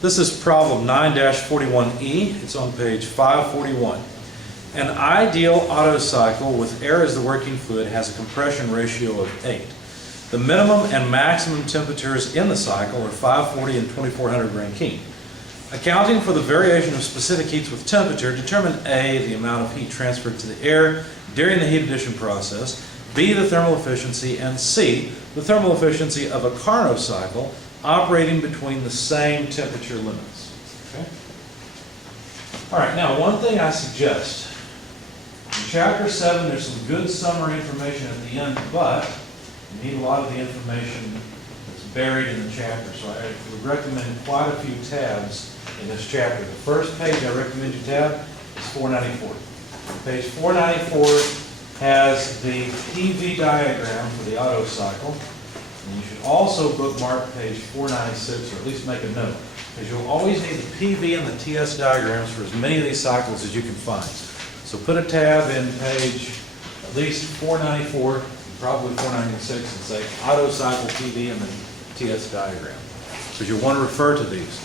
This is problem 9-41E. It's on page 541. An ideal Otto cycle with air as the working fluid has a compression ratio of 8. The minimum and maximum temperatures in the cycle are 540 and 2400 Rankine. Accounting for the variation of specific heats with temperature, determine A, the amount of heat transferred to the air during the heat addition process, B, the thermal efficiency, and C, the thermal efficiency of a Carnot cycle operating between the same temperature limits. Okay? All right, now one thing I suggest, in Chapter 7 there's some good summary information at the end, but you need a lot of the information that's buried in the chapter, so I would recommend quite a few tabs in this chapter. The first page I recommend you tab is 494. Page 494 has the PV diagram for the Otto cycle. And you should also bookmark page 496, or at least make a note, because you'll always need the PV and the TS diagrams for as many of these cycles as you can find. So put a tab in page at least 494, probably 496, and say Otto cycle PV and the TS diagram, because you'll want to refer to these.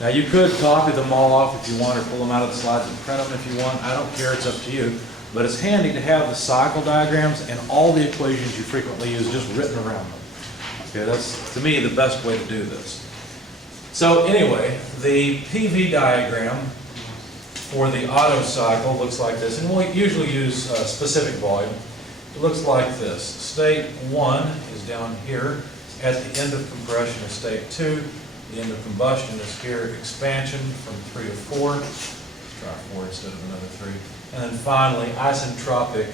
Now you could copy them all off if you want, or pull them out of the slides and print them if you want. I don't care, it's up to you. But it's handy to have the cycle diagrams and all the equations you frequently use just written around them. Okay, that's, to me, the best way to do this. So anyway, the PV diagram for the Otto cycle looks like this. And we'll usually use specific volume. It looks like this. State 1 is down here. At the end of compression is state 2. The end of combustion is here. Expansion from 3 to 4. Let's try 4 instead of another 3. And then finally, isentropic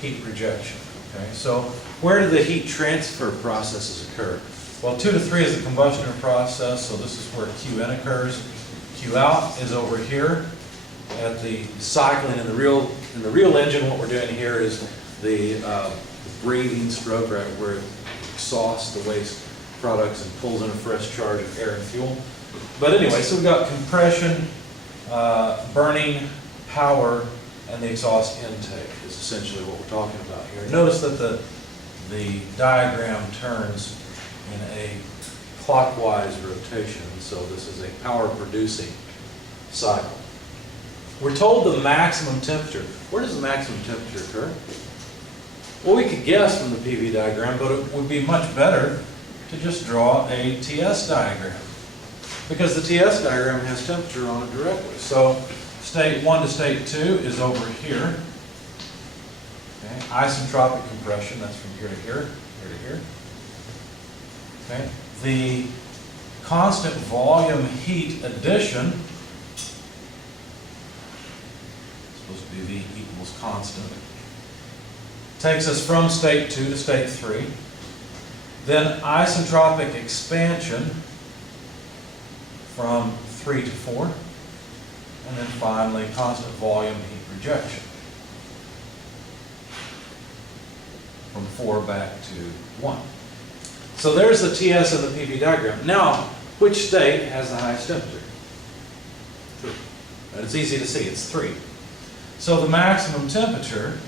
heat rejection. Okay, so where do the heat transfer processes occur? Well, 2 to 3 is the combustion process, so this is where QN occurs. Q out is over here at the cycling in the real engine. What we're doing here is the breathing stroke, right, where it exhausts the waste products and pulls in a fresh charge of air and fuel. But anyway, so we've got compression, burning, power, and the exhaust intake is essentially what we're talking about here. Notice that the diagram turns in a clockwise rotation, so this is a power-producing cycle. We're told the maximum temperature. Where does the maximum temperature occur? Well, we could guess from the PV diagram, but it would be much better to just draw a TS diagram, because the TS diagram has temperature on it directly. So state 1 to state 2 is over here. Okay. Isentropic compression, that's from here to here, here to here. Okay. The constant volume heat addition, supposed to be V equals constant, takes us from state 2 to state 3. Then isentropic expansion from 3 to 4. And then finally, constant volume heat rejection from 4 back to 1. So there's the TS and the PV diagram. Now, which state has the highest temperature? 3. And it's easy to see, it's 3. So the maximum temperature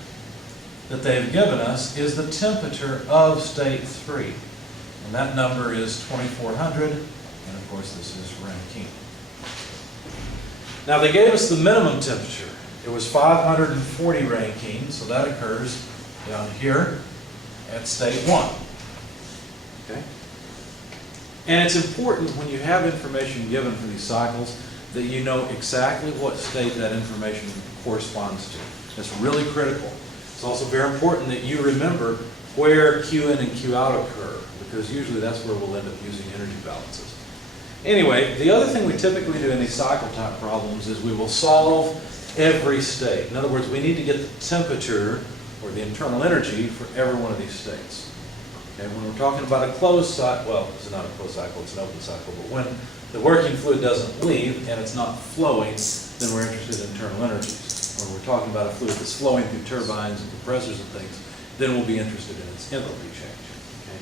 that they've given us is the temperature of state 3. And that number is 2400, and of course this is Rankine. Now they gave us the minimum temperature. It was 540 Rankine, so that occurs down here at state 1. Okay? And it's important when you have information given for these cycles that you know exactly what state that information corresponds to. That's really critical. It's also very important that you remember where Q in and Q out occur, because usually that's where we'll end up using energy balances. Anyway, the other thing we typically do in these cycle type problems is we will solve every state. In other words, we need to get the temperature or the internal energy for every one of these states. Okay, when we're talking about a closed cycle, well, it's not a closed cycle, it's an open cycle, but when the working fluid doesn't leave and it's not flowing, then we're interested in internal energies. When we're talking about a fluid that's flowing through turbines and compressors and things, then we'll be interested in its enthalpy change. Okay?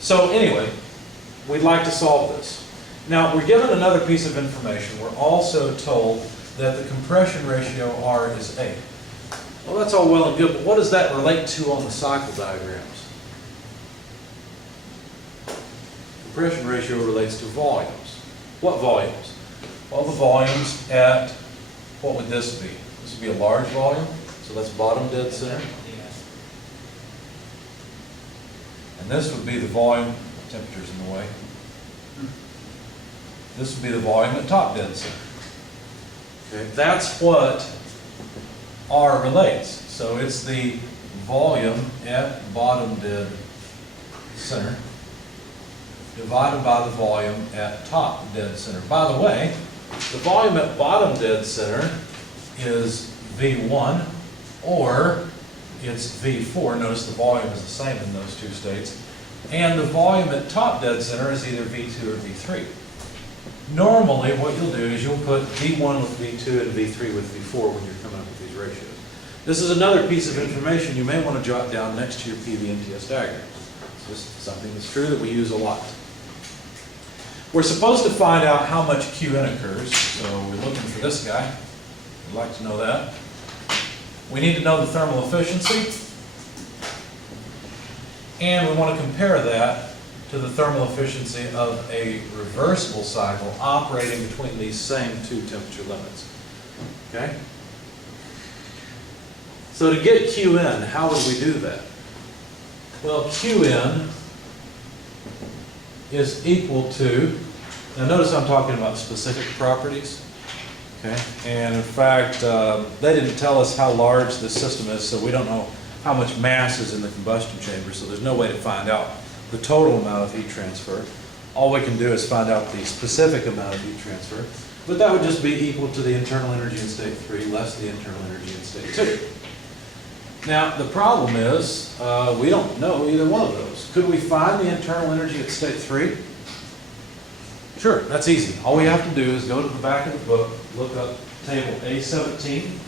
So anyway, we'd like to solve this. Now, we're given another piece of information. We're also told that the compression ratio R is 8. Well, that's all well and good, but what does that relate to on the cycle diagrams? Compression ratio relates to volumes. What volumes? Well, the volumes at, what would this be? This would be a large volume, so that's bottom dead center. And this would be the volume, temperature's in the way. This would be the volume at top dead center. Okay, that's what R relates. So it's the volume at bottom dead center divided by the volume at top dead center. By the way, the volume at bottom dead center is V1 or it's V4. Notice the volume is the same in those two states. And the volume at top dead center is either V2 or V3. Normally what you'll do is you'll put V1 with V2 and V3 with V4 when you're coming up with these ratios. This is another piece of information you may want to jot down next to your PV&TS diagram. It's just something that's true that we use a lot. We're supposed to find out how much Qn occurs, so we're looking for this guy. We'd like to know that. We need to know the thermal efficiency, and we want to compare that to the thermal efficiency of a reversible cycle operating between these same two temperature limits. Okay? So to get Qn, how would we do that? Well, Qn is equal to, now notice I'm talking about specific properties, okay? And in fact, they didn't tell us how large this system is, so we don't know how much mass is in the combustion chamber, so there's no way to find out the total amount of heat transfer. All we can do is find out the specific amount of heat transfer, but that would just be equal to the internal energy in state 3 less the internal energy in state 2. Now, the problem is, we don't know either one of those. Could we find the internal energy at state 3? Sure, that's easy. All we have to do is go to the back of the book, look up table A17,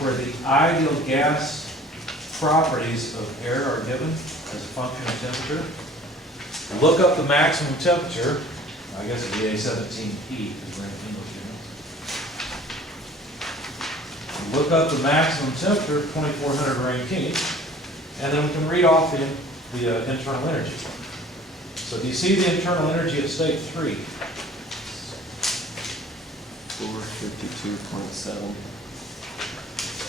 where the ideal gas properties of air are given as a function of temperature. Look up the maximum temperature. I guess it would be A17 heat, because we're in English units. Look up the maximum temperature, 2400 Rankine, and then we can read off the internal energy. So do you see the internal energy at state 3? 452.7.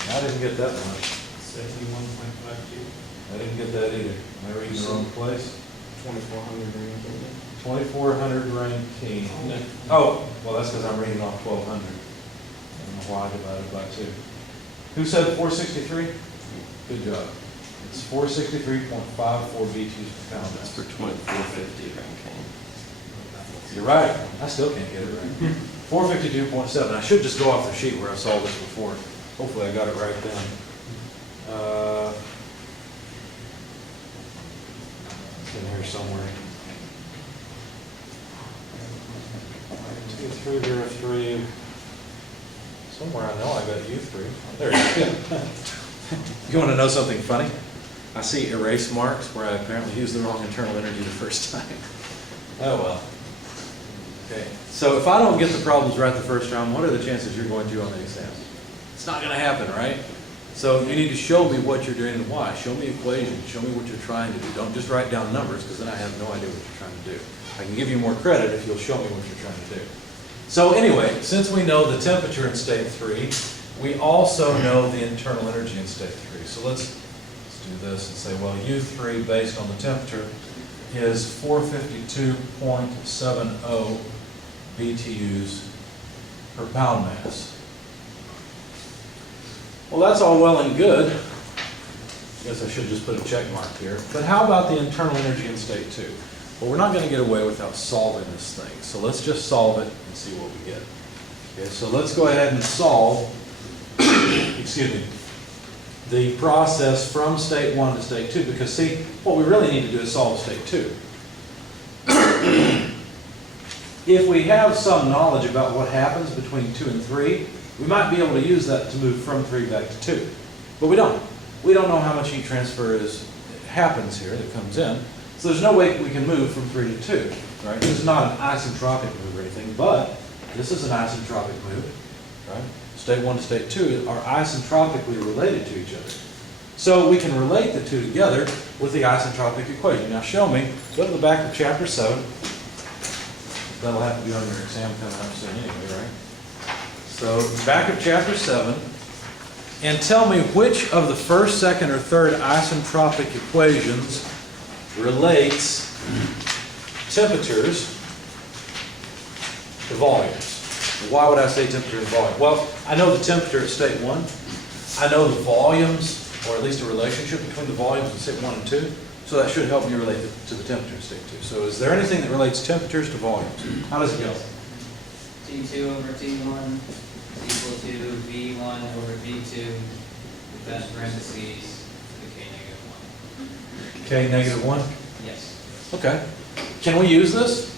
I didn't get that much. 71.52. I didn't get that either. Am I reading the wrong place? 2400 Rankine. 2400 Rankine. Oh, well that's because I'm reading off 1200. I don't know why I divided by 2. Who said 463? Good job. It's 463.54 BTUs per pound. That's for 2450 Rankine. You're right. I still can't get it right. 452.7. I should just go off the sheet where I saw this before. Hopefully I got it right then. It's in here somewhere. 2303. Somewhere I know I got U3. There it is. You want to know something funny? I see erase marks where I apparently used the wrong internal energy the first time. Oh well. Okay. So if I don't get the problems right the first time, what are the chances you're going to on the exam? It's not going to happen, right? So you need to show me what you're doing and why. Show me equations. Show me what you're trying to do. Don't just write down numbers, because then I have no idea what you're trying to do. I can give you more credit if you'll show me what you're trying to do. So anyway, since we know the temperature in state 3, we also know the internal energy in state 3. So let's do this and say, well, U3 based on the temperature is 452.70 BTUs per pound mass. Well, that's all well and good. I guess I should just put a check mark here. But how about the internal energy in state 2? Well, we're not going to get away without solving this thing. So let's just solve it and see what we get. Okay, so let's go ahead and solve, excuse me, the process from state 1 to state 2, because see, what we really need to do is solve state 2. If we have some knowledge about what happens between 2 and 3, we might be able to use that to move from 3 back to 2. But we don't. We don't know how much heat transfer happens here that comes in. So there's no way we can move from 3 to 2. Right? This is not an isentropic move or anything, but this is an isentropic move. Right? State 1 to state 2 are isentropically related to each other. So we can relate the two together with the isentropic equation. Now show me, go to the back of chapter 7. that'll have to be on your exam coming up soon anyway, right? So, back of chapter 7, and tell me which of the first, second, or third isentropic equations relates temperatures to volumes. Why would I say temperature and volume? Well, I know the temperature at state 1. I know the volumes, or at least a relationship between the volumes in state 1 and 2. So that should help me relate it to the temperature in state 2. So is there anything that relates temperatures to volumes? How does it go? T2 over T1 is equal to V1 over V2 with that parentheses the K -1. K negative 1? Yes. Okay. Can we use this?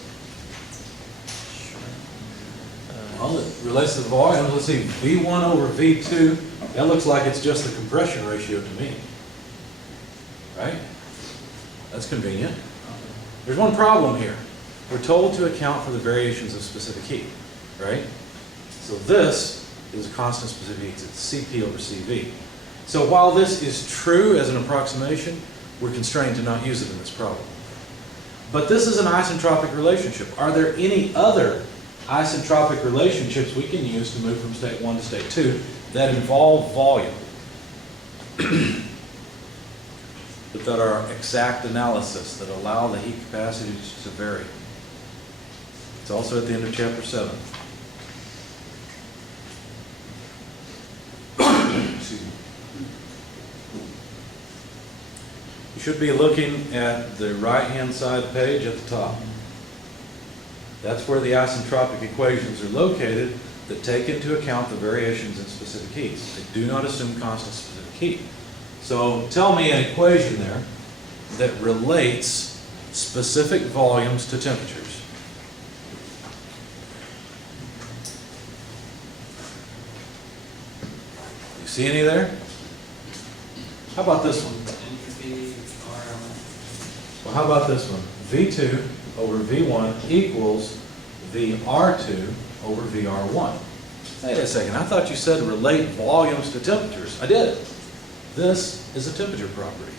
Well, it relates to the volumes. Let's see, V1 over V2, that looks like it's just the compression ratio to me. Right? That's convenient. There's one problem here. We're told to account for the variations of specific heat, right? So this is a constant specific heat. It's Cp over Cv. So while this is true as an approximation, we're constrained to not use it in this problem. But this is an isentropic relationship. Are there any other isentropic relationships we can use to move from state 1 to state 2 that involve volume? But that are exact analysis, that allow the heat capacities to vary. It's also at the end of chapter 7. Excuse me. You should be looking at the right-hand side page at the top. That's where the isentropic equations are located that take into account the variations in specific heats. They do not assume constant specific heat. So tell me an equation there that relates specific volumes to temperatures. You see any there? How about this one? Entropy R1. Well, how about this one? V2 over V1 equals VR2 over VR1. Wait a second, I thought you said relate volumes to temperatures. I did. This is a temperature property.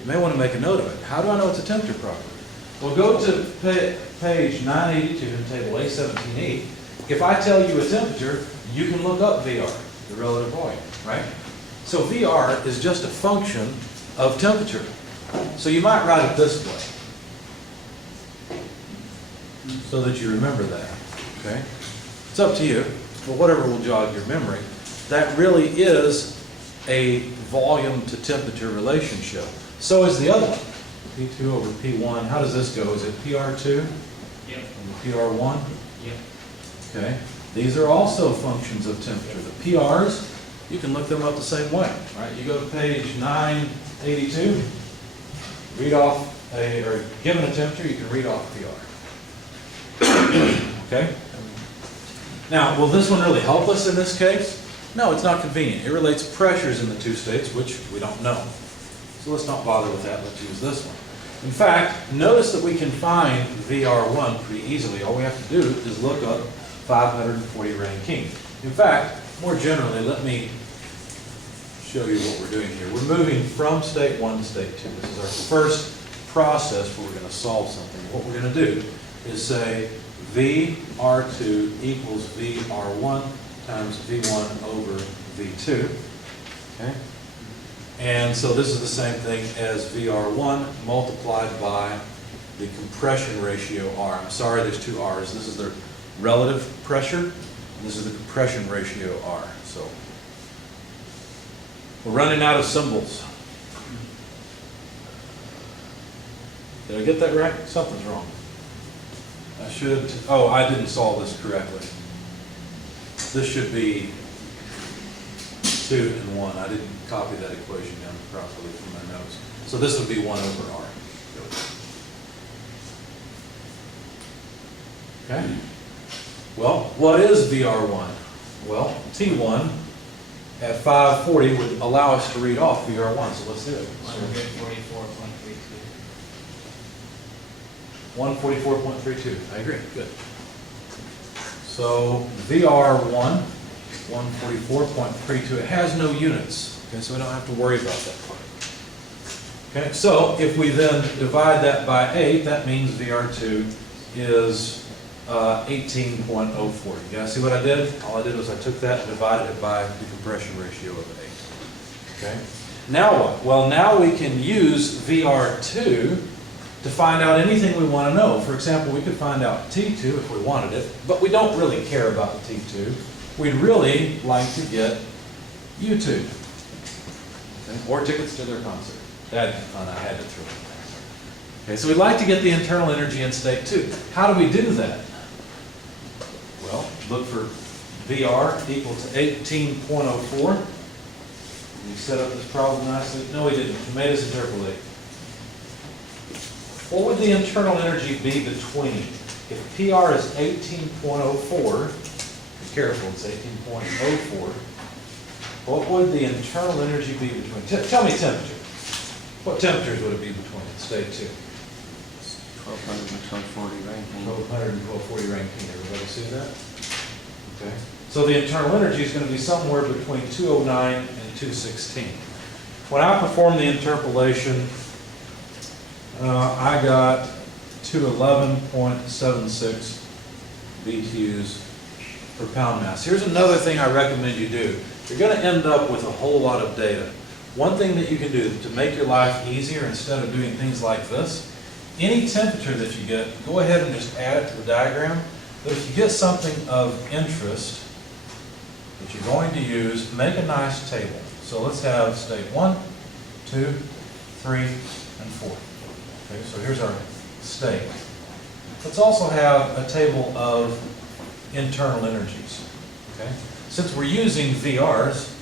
You may want to make a note of it. How do I know it's a temperature property? Well, go to page 982 in table A17E. If I tell you a temperature, you can look up VR, the relative volume, right? So VR is just a function of temperature. So you might write it this way, so that you remember that, okay? It's up to you, but whatever will jog your memory. That really is a volume to temperature relationship. So is the other one, P2 over P1. How does this go? Is it PR2 Yep. and PR1? Yep. Okay. These are also functions of temperature. The PRs, you can look them up the same way, right? You go to page 982, read off or given a temperature, you can read off PR. Okay? Now, will this one really help us in this case? No, it's not convenient. It relates pressures in the two states, which we don't know. So let's not bother with that. Let's use this one. In fact, notice that we can find VR1 pretty easily. All we have to do is look up 540 Rankine. In fact, more generally, let me show you what we're doing here. We're moving from state 1 to state 2. This is our first process where we're going to solve something. What we're going to do is say VR2 equals VR1 times V1 over V2. Okay? And so this is the same thing as VR1 multiplied by the compression ratio R. I'm sorry, there's two R's. This is the relative pressure, and this is the compression ratio R. So we're running out of symbols. Did I get that right? Something's wrong. I should, oh, I didn't solve this correctly. This should be 2 and 1. I didn't copy that equation down properly from my notes. So this would be 1 over R. Okay? Well, what is VR1? Well, T1 at 540 would allow us to read off VR1, so let's do it. 144.32. I agree. Good. So VR1, 144.32. It has no units. Okay, so we don't have to worry about that part. Okay, so if we then divide that by 8, that means VR2 is 18.04. You guys see what I did? All I did was I took that and divided it by the compression ratio of 8. Okay? Now what? Well, now we can use VR2 to find out anything we want to know. For example, we could find out T2 if we wanted it, but we don't really care about the T2. We'd really like to get U2. Okay? Or tickets to their concert. That'd be fun. I had to throw it in there. Okay, so we'd like to get the internal energy in state 2. How do we do that? Well, look for VR equal to 18.04. We set up this problem nicely. No, we didn't. We made us interpolate. What would the internal energy be between? If PR is 18.04, be careful, it's 18.04. What would the internal energy be between? Tell me temperature. What temperatures would it be between state 2? 1200 and 1240 Rankine. 1200 and 1240 Rankine. Everybody see that? Okay. So the internal energy is going to be somewhere between 209 and 216. When I performed the interpolation, I got 211.76 BTUs per pound mass. Here's another thing I recommend you do. You're going to end up with a whole lot of data. One thing that you can do to make your life easier instead of doing things like this, any temperature that you get, go ahead and just add it to the diagram. But if you get something of interest that you're going to use, make a nice table. So let's have state 1, 2, 3, and 4. Okay, so here's our state. Let's also have a table of internal energies. Okay? Since we're using VRs,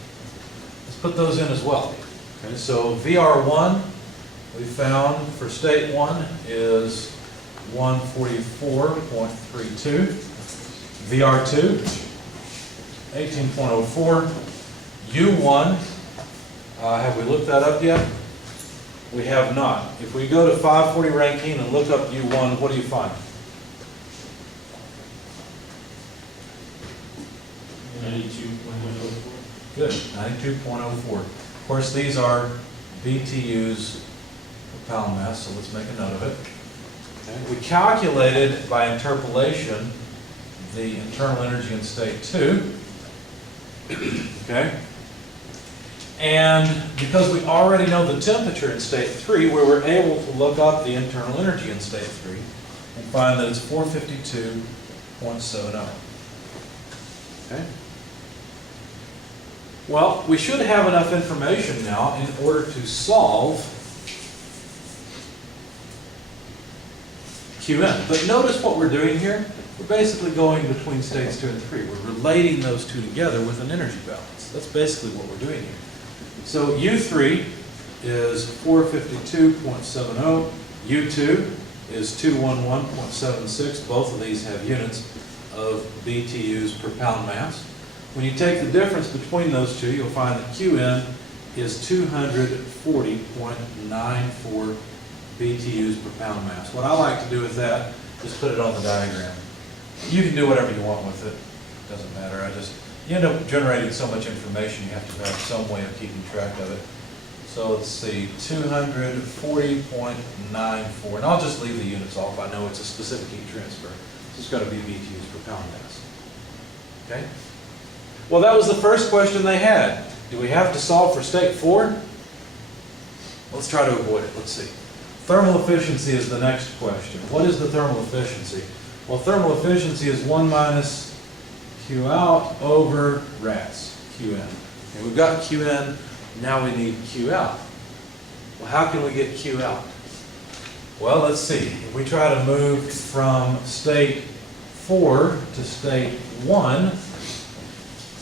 let's put those in as well. Okay, so VR1 we found for state 1 is 144.32. VR2, 18.04. U1, have we looked that up yet? We have not. If we go to 540 Rankine and look up U1, what do you find? 92.04. Good, 92.04. Of course, these are BTUs per pound mass, so let's make a note of it. Okay. We calculated by interpolation the internal energy in state 2. Okay? And because we already know the temperature in state 3, we were able to look up the internal energy in state 3 and find that it's 452.70. Okay? Well, we should have enough information now in order to solve QN. But notice what we're doing here. We're basically going between states 2 and 3. We're relating those two together with an energy balance. That's basically what we're doing here. So U3 is 452.70. U2 is 211.76. Both of these have units of BTUs per pound mass. When you take the difference between those two, you'll find that QN is 240.94 BTUs per pound mass. What I like to do with that is put it on the diagram. You can do whatever you want with it. It doesn't matter. You end up generating so much information, you have to have some way of keeping track of it. So let's see, 240.94. And I'll just leave the units off. I know it's a specific heat transfer. It's going to be BTUs per pound mass. Okay? Well, that was the first question they had. Do we have to solve for state 4? Let's try to avoid it. Let's see. Thermal efficiency is the next question. What is the thermal efficiency? Well, thermal efficiency is 1 minus Q out over RAS, QN. Okay, we've got QN, now we need Q out. Well, how can we get Q out? Well, let's see. If we try to move from state 4 to state 1,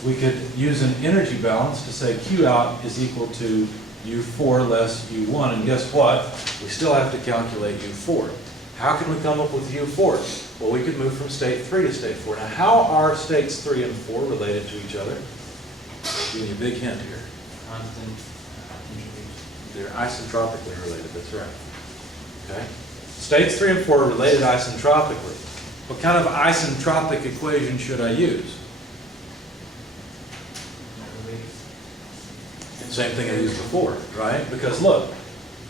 we could use an energy balance to say Q out is equal to U4 less U1, and guess what? We still have to calculate U4. How can we come up with U4? Well, we could move from state 3 to state 4. Now, how are states 3 and 4 related to each other? Give me a big hint here. Constant entropy. They're isentropically related, that's right. Okay? States 3 and 4 are related isentropically. What kind of isentropic equation should I use? Same thing I used before, right? Because look,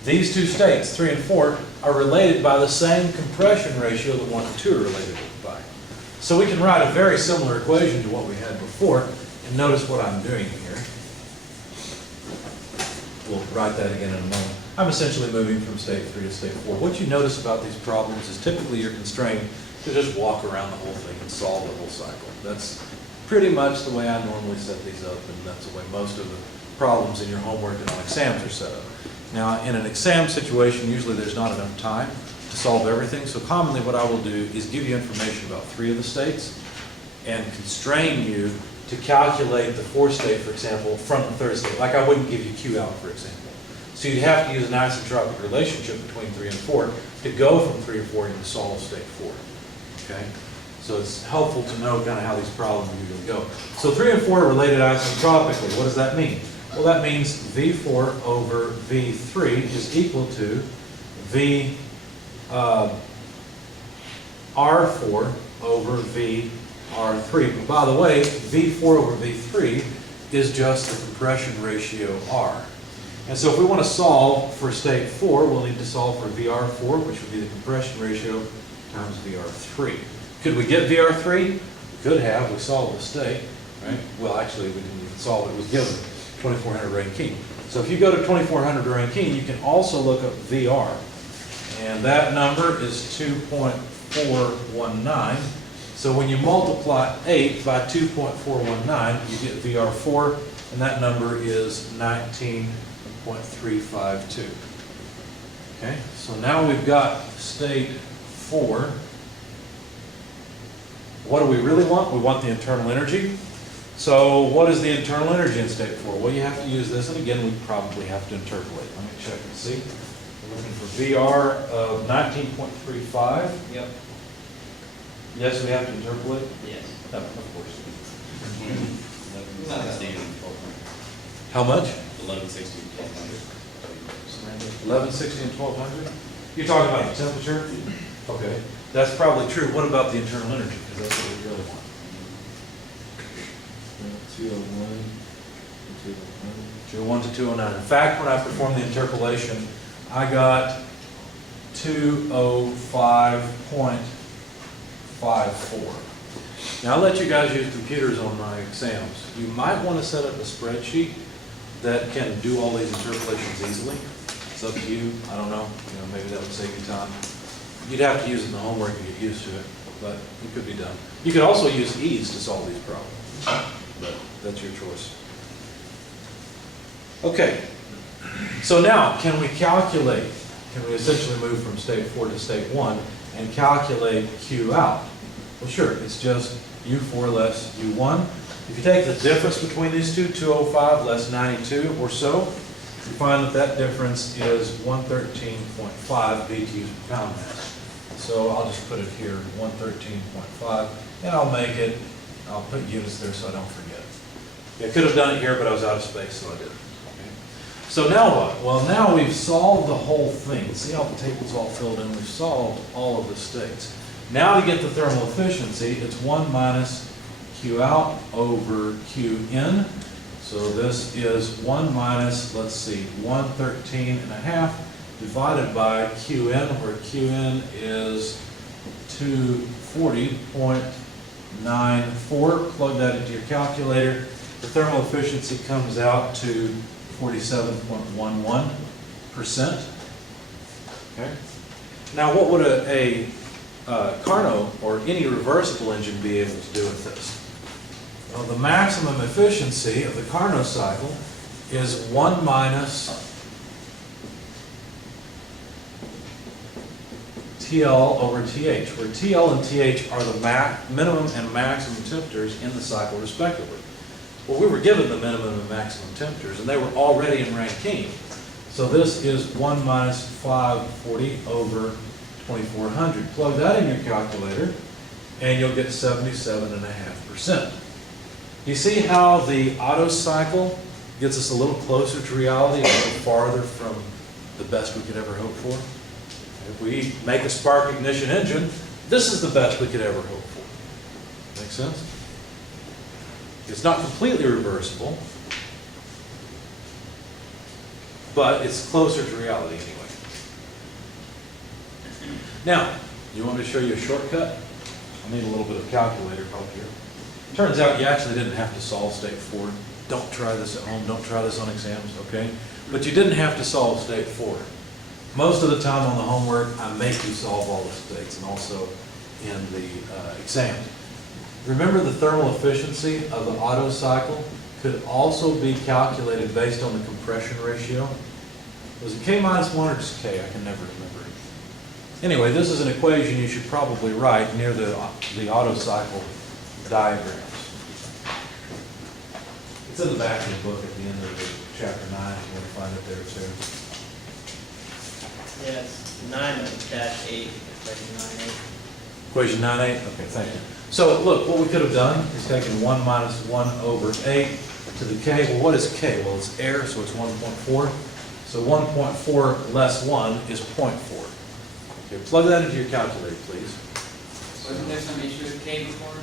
these two states, 3 and 4, are related by the same compression ratio that 1 and 2 are related by. So we can write a very similar equation to what we had before, and notice what I'm doing here. We'll write that again in a moment. I'm essentially moving from state 3 to state 4. What you notice about these problems is typically you're constrained to just walk around the whole thing and solve the whole cycle. That's pretty much the way I normally set these up, and that's the way most of the problems in your homework and on exams are set up. Now, in an exam situation, usually there's not enough time to solve everything, so commonly what I will do is give you information about 3 of the states and constrain you to calculate the 4th state, for example, from the 3rd state. Like I wouldn't give you Q out, for example. So you'd have to use an isentropic relationship between 3 and 4 to go from 3 to 4 and to solve state 4. Okay? So it's helpful to know kind of how these problems usually go. So 3 and 4 are related isentropically. What does that mean? Well, that means V4 over V3 is equal to R4 over VR3. But by the way, V4 over V3 is just the compression ratio R. And so if we want to solve for state 4, we'll need to solve for VR4, which would be the compression ratio times VR3. Could we get VR3? We could have. We solved the state, right? Well, actually, we didn't even solve it. It was given 2400 Rankine. So if you go to 2400 Rankine, you can also look up VR. And that number is 2.419. So when you multiply 8 by 2.419, you get VR4, and that number is 19.352. Okay, so now we've got state 4. What do we really want? We want the internal energy. So what is the internal energy in state 4? Well, you have to use this, and again, we probably have to interpolate. Let me check and see. We're looking for VR of 19.35. Yep. Yes, we have to interpolate? Yes. No, of course. 1160 and 1200. How much? 1160 and 1200. 1160 and 1200? You're talking about the temperature? Okay. That's probably true. What about the internal energy? Because that's what we really want. 201. 201 to 209. In fact, when I performed the interpolation, I got 205.54. Now, I'll let you guys use computers on my exams. You might want to set up a spreadsheet that can do all these interpolations easily. It's up to you. I don't know. Maybe that would save you time. You'd have to use it in the homework and get used to it, but it could be done. You could also use ease to solve these problems, but that's your choice. Okay, so now can we calculate, can we essentially move from state 4 to state 1 and calculate Q out? Well, sure, it's just U4 less U1. If you take the difference between these two, 205 less 92 or so, you find that that difference is 113.5 BTUs per pound mass. So I'll just put it here, 113.5, and I'll put units there so I don't forget. I could have done it here, but I was out of space, so I didn't. Okay. So now what? Well, now we've solved the whole thing. See how the table's all filled in? We've solved all of the states. Now to get the thermal efficiency, it's 1 minus Q out over Q in. So this is 1 minus, let's see, 113.5 divided by Qn, where Qn is 240.94. Plug that into your calculator. The thermal efficiency comes out to 47.11%. Okay. Now, what would a Carnot or any reversible engine be able to do with this? Well, the maximum efficiency of the Carnot cycle is 1 minus TL over TH, where TL and TH are the minimum and maximum temperatures in the cycle respectively. Well, we were given the minimum and maximum temperatures, and they were already in Rankine. So this is 1 minus 540 over 2400. Plug that in your calculator, and you'll get 77.5%. You see how the Otto cycle gets us a little closer to reality, a little farther from the best we could ever hope for? If we make a spark ignition engine, this is the best we could ever hope for. Make sense? It's not completely reversible, but it's closer to reality anyway. Now, you want me to show you a shortcut? I need a little bit of calculator help here. Turns out you actually didn't have to solve state 4. Don't try this at home, don't try this on exams, okay? But you didn't have to solve state 4. Most of the time on the homework, I make you solve all the states, and also in the exams. Remember, the thermal efficiency of the Otto cycle could also be calculated based on the compression ratio. Was it K minus 1 or just K? I can never remember. Anyway, this is an equation you should probably write near the Otto cycle diagrams. It's in the back of the book at the end of chapter 9, if you want to find it there too. Yes, 9-8, equation 9-8. Equation 9.8, okay, thank you. So look, what we could have done is taken 1 minus 1 over 8 to the K. Well, what is K? Well, it's air, so it's 1.4. So 1.4 less 1 is 0.4. Okay, plug that into your calculator, please. Wasn't there some issue with K before?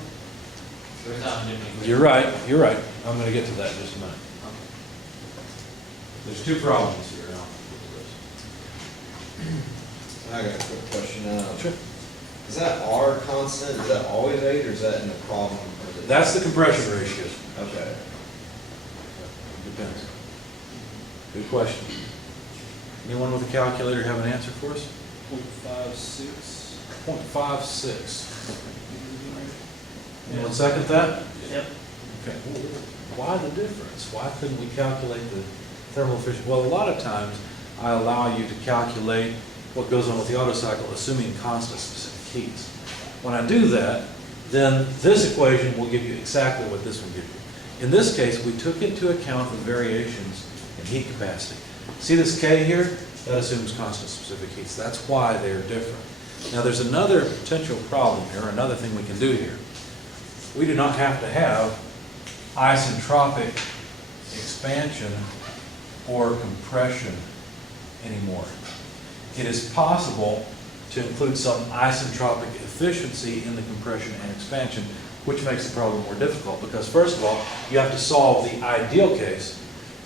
Or is that on different? You're right, you're right. I'm going to get to that in just a minute. There's two problems here. and I'll get to this. I got a quick question. Sure. Is that R constant? Is that always 8 or is that in the problem? Or is it- That's the compression ratio. Okay. Depends. Good question. Anyone with a calculator have an answer for us? 0.56. 0.56. Anyone second that? Yep. Okay. Why the difference? Why couldn't we calculate the thermal efficiency? Well, a lot of times I allow you to calculate what goes on with the Otto cycle, assuming constant specific heats. When I do that, then this equation will give you exactly what this will give you. In this case, we took into account the variations in heat capacity. See this K here? That assumes constant specific heats. That's why they're different. Now, there's another potential problem here, another thing we can do here. We do not have to have isentropic expansion or compression anymore. It is possible to include some isentropic efficiency in the compression and expansion, which makes the problem more difficult because, first of all, you have to solve the ideal case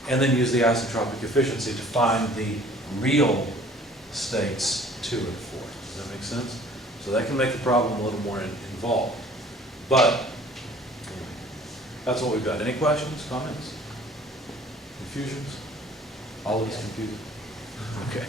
and then use the isentropic efficiency to find the real states 2 and 4. Does that make sense? So that can make the problem a little more involved. But that's what we've got. Any questions, comments, confusions? All of this confusing? Okay.